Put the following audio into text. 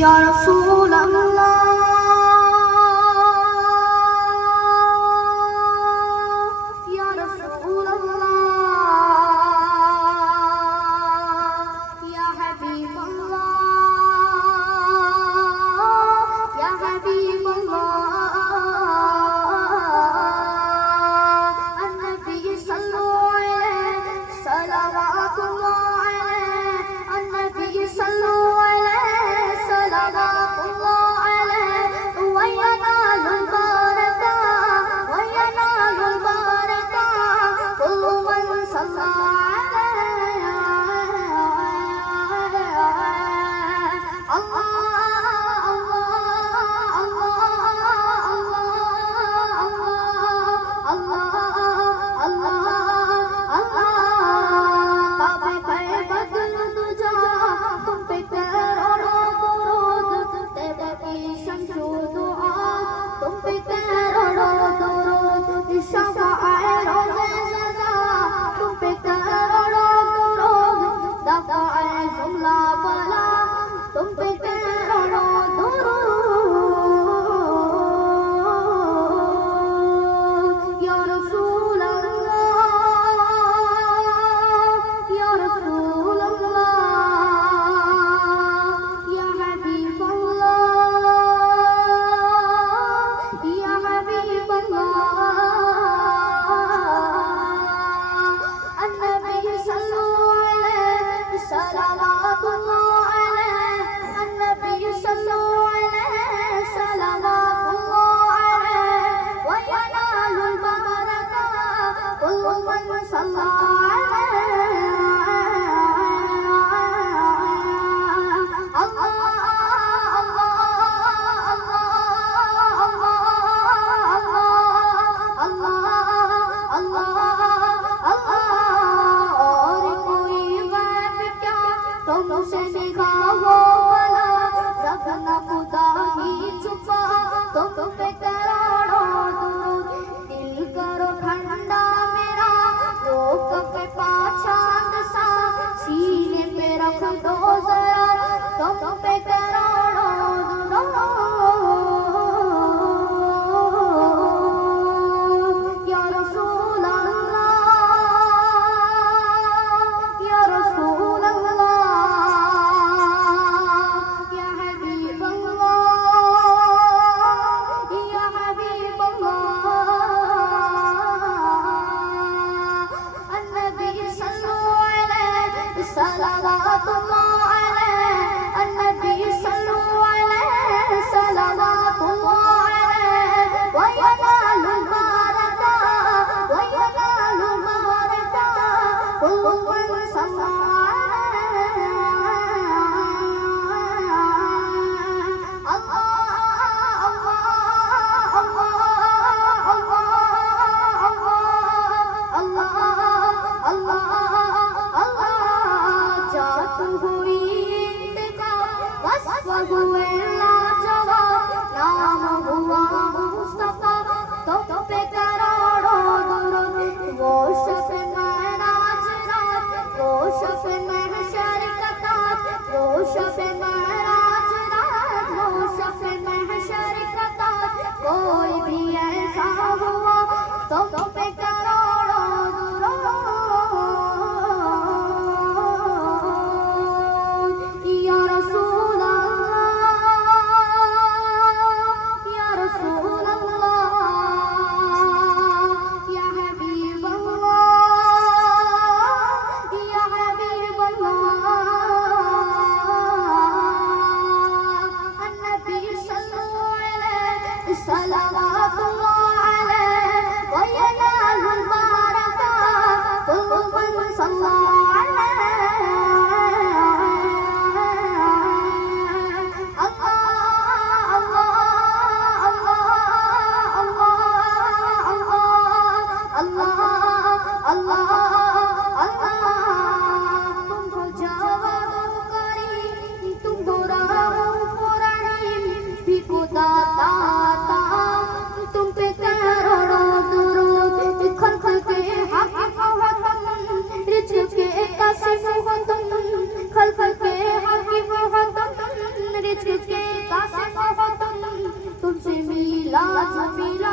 या रसूल अल्लाह या रसूल अल्लाह या हबीब अल्लाह या हबीब अल्लाह अन्नबी सल्लल्लाहु अलैहि सलावतुल्लाह अलैहि अन्नबी सल्लल्लाहु अलैहि सलावतुल्लाह अलैहि व यनालुल बरका कुल्लु मन सल्ला तुमसे दिखाओ भला जब न खुदा ही छुपा तुम पे करोड़ों दुरूद दिल करो ठंडा मेरा रोक पे पाछांद सा सीने पे रख दो जरा तुम पे करोड़ों दुरूद या रसूल अल्लाह या रसूल सलावतुल्लाह अलैहि अन्नबी सल्लल्लाहु अलैहि सलावतुल्लाह अलैहि व यनालुल बरका कुल्लु मन सल्ला हुए लाजवाब नाम हुआ मुस्तफा तुम पे करोड़ों दुरूद वो शब महराज रात वो शब महशर का ताज वो शब महराज रात वो शब महशर का ताज कोई भी ऐसा हुआ तुम पे करोड़ों दुरूद या रसूल अल्लाह कासिम हो तुमसे मिला जो मिला